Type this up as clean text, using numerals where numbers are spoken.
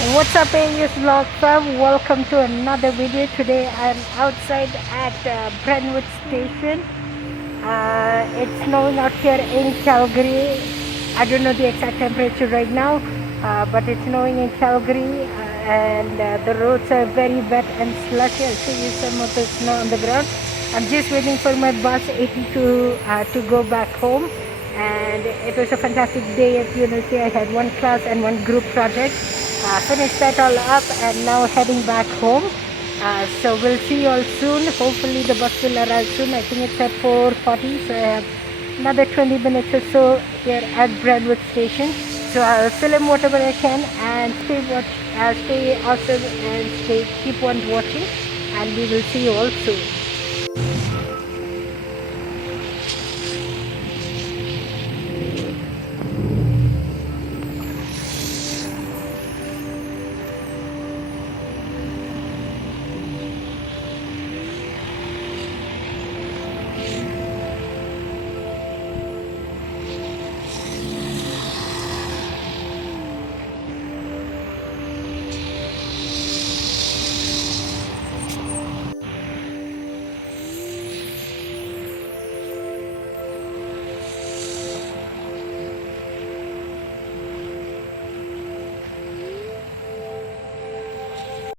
What's up, AUS Vlog fam? Welcome to another video. Today I'm outside at Brentwood station. It's snowing out here in Calgary. I don't know the exact temperature right now, but it's snowing in Calgary, and the roads are very wet and slushy. I'll show you some of the snow on the ground. I'm just waiting for my bus 82 to go back home. And it was a fantastic day at university. I had one class and one group project. Finished that all up and now heading back home. So we'll see you all soon. Hopefully the bus will arrive soon. I think it's at 4:40, so I have another 20 minutes or so here at Brentwood station. So I'll film whatever I can and stay awesome and keep on watching, and we will see you all soon.